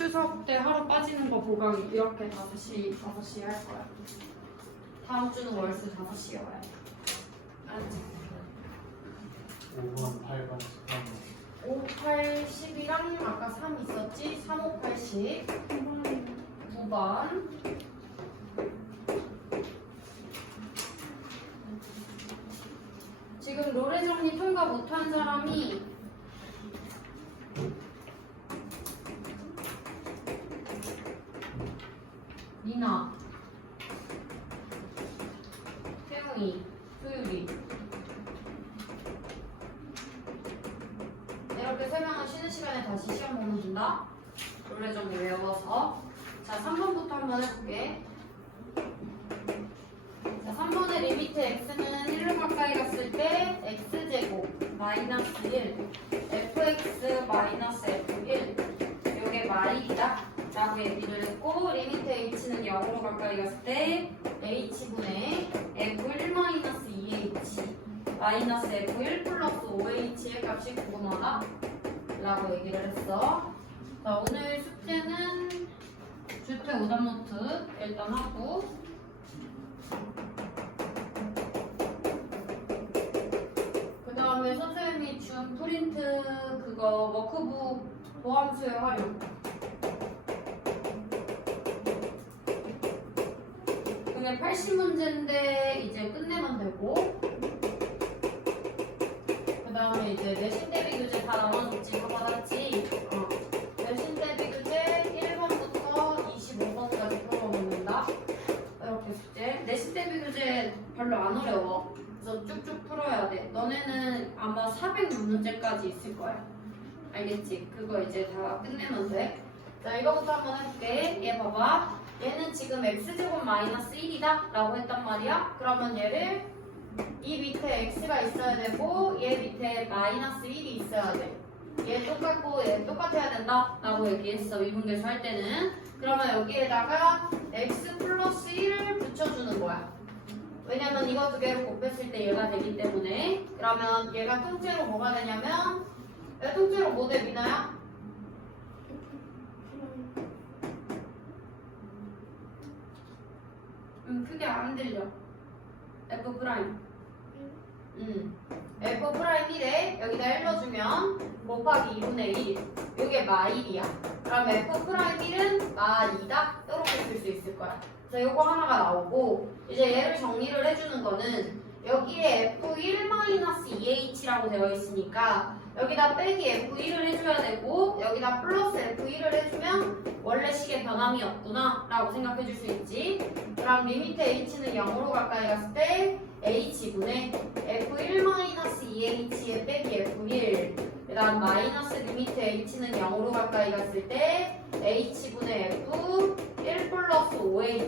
추석 때 하루 빠지는 거 보강 이렇게 5시, 5시에 할 거야. 다음 주는 월수 5시에 와야 돼. 알았지? 5번, 8번, 10번 5, 8, 10이랑 아까 3 있었지? 3, 5, 8, 10. 9번. 지금 노래 정리 통과 못한 사람이 니나 태용이 소율이 이렇게 세 명은 쉬는 시간에 다시 시험 보면 된다? 노래 정리 외워서. 자 3번부터 한번 해볼게. 자 3번의 리미트 x는 1로 가까이 갔을 때 x제곱 마이너스 1 fx 마이너스 f1 요게 마일이다. 라고 얘기를 했고 리미트 h는 0으로 가까이 갔을 때 h분의 f1 마이너스 2h 마이너스 f1 플러스 5h의 값이 궁금하다 라고 얘기를 했어. 자 오늘 숙제는 주택 오답 노트 일단 하고. 그 다음에 선생님이 준 프린트 그거 워크북 보함수의 활용. 그게 80문제인데 이제 끝내면 되고. 그 다음에 이제 내신 400문제까지 있을 거야 알겠지? 그거 이제 다 끝내면 돼. 자, 이거부터 한번 해볼게. 얘 봐봐. 얘는 지금 x제곱 마이너스 1이다 라고 했단 말이야. 그러면 얘를 이 밑에 x가 있어야 되고 얘 밑에 마이너스 1이 있어야 돼. 얘 똑같고 얘 똑같아야 된다 라고 얘기했어. 미분계수 할 때는. 그러면 여기에다가 x 플러스 1을 붙여주는 거야. 왜냐면 이거 두 개를 곱했을 때 얘가 되기 때문에. 그러면 얘가 통째로 뭐가 되냐면 왜 통째로 뭐대 미나야? 음 크게 안 들려. F 프라임. 음 F 프라임 1에 여기다 1 넣어주면 곱하기 2분의 1 이게 마1이야. 그럼 F 프라임 1은 마2다. 이렇게 쓸 수 있을 거야 그래서 요거 하나가 나오고 이제 얘를 정리를 해주는 거는 여기에 F1-2H라고 되어 있으니까 여기다 빼기 F1을 해줘야 되고 여기다 플러스 F1을 해주면 원래 식의 변함이 없구나 라고 생각해 줄 수 있지. 그럼 리미트 H는 0으로 가까이 갔을 때 H분의 F1-2H의 빼기 F1 그 다음 마이너스 리미트 H는 0으로 가까이 갔을 때 H분의 F 1 플러스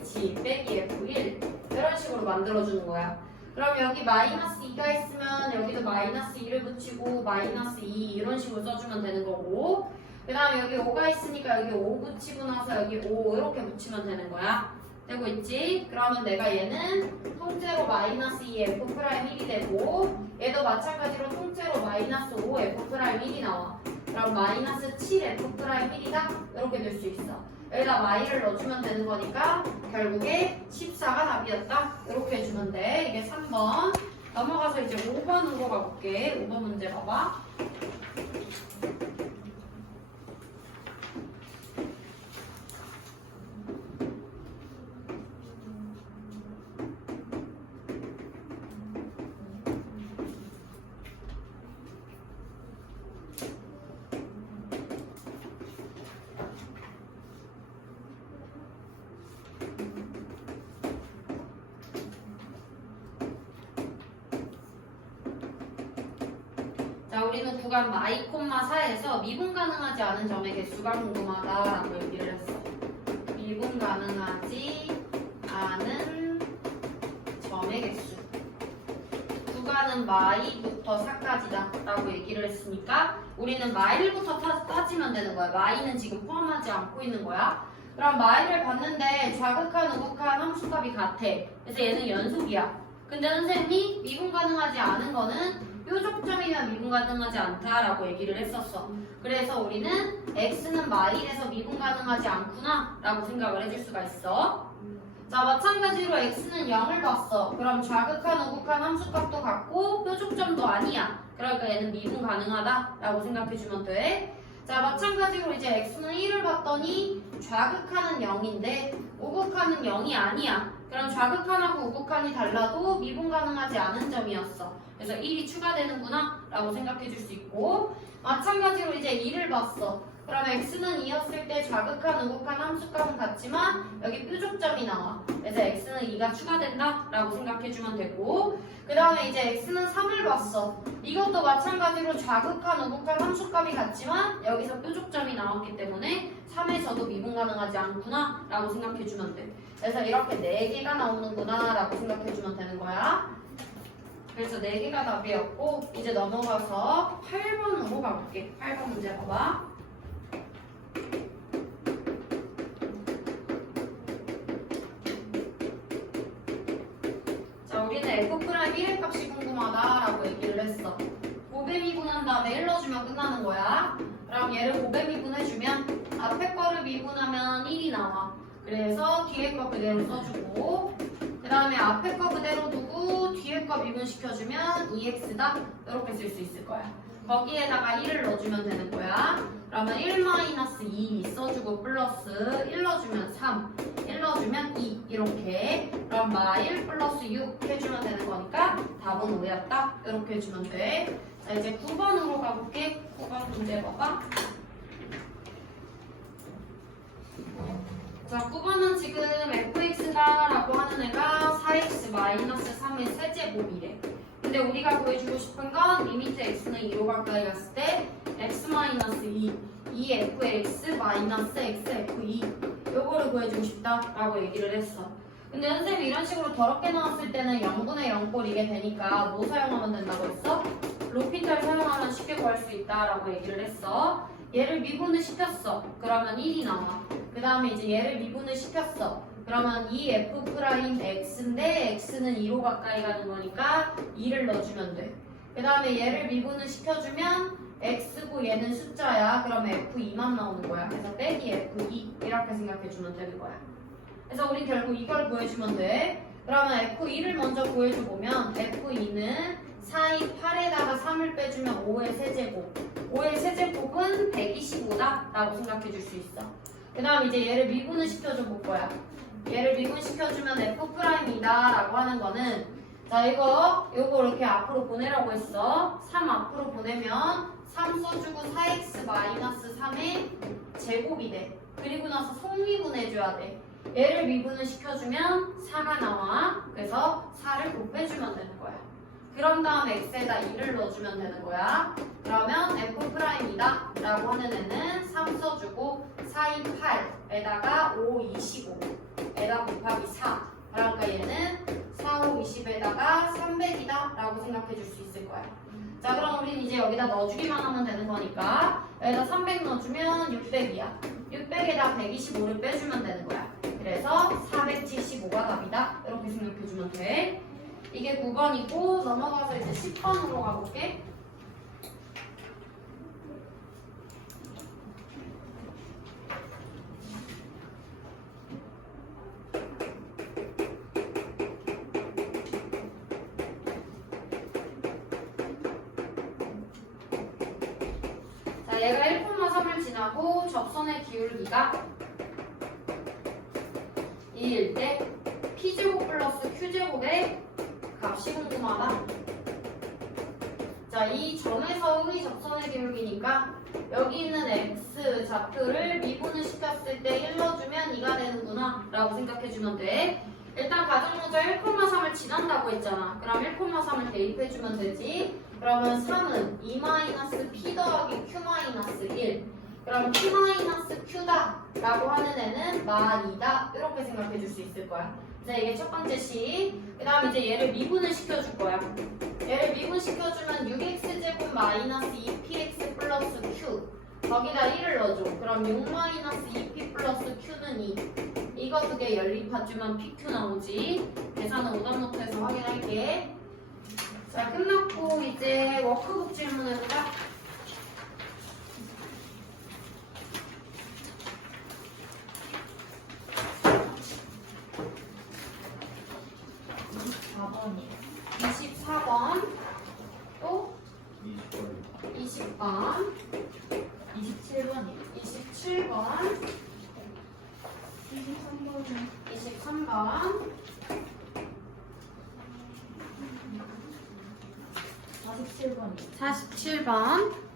5H 빼기 F1 이런 식으로 만들어주는 거야 그럼 여기 마이너스 2가 있으면 여기도 마이너스 2를 붙이고 마이너스 2 이런 식으로 써주면 되는 거고 그 다음에 여기 5가 있으니까 여기 5 붙이고 나서 여기 5 이렇게 붙이면 되는 거야 되고 있지? 그러면 내가 얘는 통째로 마이너스 2 f 프라임 1이 되고 얘도 마찬가지로 통째로 마이너스 5 f 프라임 1이 나와 그럼 마이너스 7 f 프라임 1이다? 이렇게 될 수 있어 여기다 마이를 넣어주면 되는 거니까 결국에 14가 답이었다. 이렇게 해주면 돼. 이게 3번. 넘어가서 이제 5번 으로 가볼게. 5번 문제 봐봐 자, 우리는 구간 마이 콤마 4에서 미분 가능하지 않은 점의 개수가 궁금하다라고 얘기를 했어. 미분 가능하지 않은 점의 개수. 구간은 마이부터 4까지다 라고 얘기를 했으니까 우리는 마이부터 타- 따지면 되는 거야. 마이는 지금 포함하지 않고 있는 거야. 그럼 마이를 봤는데 좌극한 우극한 함수값이 같아. 그래서 얘는 연속이야. 근데 선생님이 미분 가능하지 않은 거는 가능하지 않다라고 얘기를 했었어. 그래서 우리는 x는 마일에서 미분 가능하지 가능하지 않구나 라고 생각을 해줄 수가 있어. 자 마찬가지로 x는 0을 봤어. 그럼 좌극한 우극한 함수값도 같고 뾰족점도 아니야. 그러니까 얘는 미분 가능하다 라고 생각해주면 돼 자 마찬가지로 이제 x는 1을 봤더니 좌극하는 0인데 우극하는 0이 아니야. 그럼 좌극한하고 우극한이 달라도 미분 가능하지 않은 점이었어. 그래서 1이 추가되는구나 라고 생각해 줄 수 있고 마찬가지로 이제 2를 봤어. 그럼 x는 2였을 때 좌극한 우극한 함수값은 같지만 여기 뾰족점이 나와. 그래서 x는 2가 추가된다 라고 생각해 주면 되고 그 다음에 이제 x는 3을 봤어. 이것도 마찬가지로 좌극한 우극한 함수값이 같지만 여기서 뾰족점이 나왔기 때문에 3에서도 미분 가능하지 않구나 라고 생각해 주면 돼. 그래서 이렇게 4개가 나오는구나 라고 생각해 주면 되는 거야 그래서 4개가 답이었고 이제 넘어가서 8번으로 가볼게. 8번 문제 봐봐. 자 우리는 f 프라임 1의 값이 궁금하다 라고 얘기를 했어. 500 미분한 다음에 1 넣어주면 끝나는 거야. 그럼 얘를 500 미분해주면 앞에 거를 미분하면 1이 나와. 그래서 뒤에 거 그대로 써주고 그 다음에 앞에 거 그대로 두고 뒤에 거 미분시켜주면 2x다 이렇게 쓸 수 있을 거야. 거기에다가 1을 넣어주면 되는 거야. 그러면 1-2 써주고 플러스 1 넣어주면 3 1 넣어주면 2 이렇게. 그럼 마1 플러스 6 해주면 되는 거니까 답은 5였다. 이렇게 해주면 돼자 이제 9번으로 가볼게. 9번 문제 봐봐. 자 9번은 지금 fx 다라고 하는 애가 4x 마이너스 3의 세제곱이래. 근데 우리가 구해주고 싶은 건 리미트 x는 2로 가까이 갔을 때 x 마이너스 2 2fx 마이너스 xf2 요거를 구해주고 싶다라고 얘기를 했어. 근데 선생님이 이런 식으로 더럽게 나왔을 때는 0분의 0꼴 이게 되니까 뭐 사용하면 된다고 했어? 로피탈 사용하면 쉽게 구할 수 있다라고 얘기를 했어. 얘를 미분을 시켰어. 그러면 1이 나와. 그 다음에 이제 얘를 미분을 시켰어 그러면 2f 프라임 x인데 x는 2로 가까이 가는 거니까 2를 넣어주면 돼 그 다음에 얘를 미분을 시켜주면 x고 얘는 숫자야. 그러면 f2만 나오는 거야. 그래서 빼기 f2 이렇게 생각해주면 되는 거야. 그래서 우리 결국 이걸 구해주면 돼. 그러면 f2를 먼저 구해줘 보면 f2는 4인 8에다가 3을 빼주면 5의 세제곱. 5의 세제곱은 125다 라고 생각해 줄 수 있어. 그 다음 이제 얘를 미분을 시켜줘 볼 거야 얘를 미분시켜주면 F'이다 라고 하는 거는 자 이거 요거 이렇게 앞으로 보내라고 했어. 3 앞으로 보내면 3 써주고 4x 마이너스 3의 제곱이 돼. 그리고 나서 속미분해줘야 돼. 얘를 미분을 시켜주면 4가 나와. 그래서 4를 곱해주면 되는 거야. 그런 다음에 x에다 2를 넣어주면 되는 거야. 그러면 F'이다 라고 하는 애는 3 써주고 4인 8에다가 5, 25 에다 곱하기 4 그러니까 얘는 4, 5, 20에다가 300이다 라고 생각해 줄 수 있을 거야. 자 그럼 우린 이제 여기다 넣어주기만 하면 되는 거니까 여기다 300 넣어주면 600이야. 600에다 125를 빼주면 되는 거야. 그래서 475가 답이다. 이렇게 생각해 주면 돼. 이게 9번이고 넘어가서 이제 10번으로 가볼게 자, 얘가 1,3을 지나고 접선의 기울기가 2일 때 P제곱 플러스 Q제곱의 값이 궁금하다. 자, 이 점에서의 접선의 기울기니까 여기 있는 X 좌표를 미분을 시켰을 때 1 넣어주면 2가 되는구나 라고 생각해주면 돼. 일단 가정문자 1,3을 지난다고 했잖아. 그럼 1,3을 대입해주면 되지. 그러면 3은 2-p 더하기 q-1 그럼 p-q다 라고 하는 애는 마2다. 이렇게 생각해 줄 수 있을 거야. 그래서 이게 첫 번째 시그 다음 이제 얘를 미분을 시켜줄 거야. 얘를 미분시켜주면 6x제곱 마이너스 2px 플러스 q 거기다 1을 넣어줘. 그럼 6 마이너스 2p 플러스 q는 2 이거 두개 열립하지만 PQ 나오지. 계산은 오답노트에서 확인할게. 자, 끝났고 이제 워크북 질문 해볼까? 27번이에요. 27번 23번은 23번 47번이에요. 47번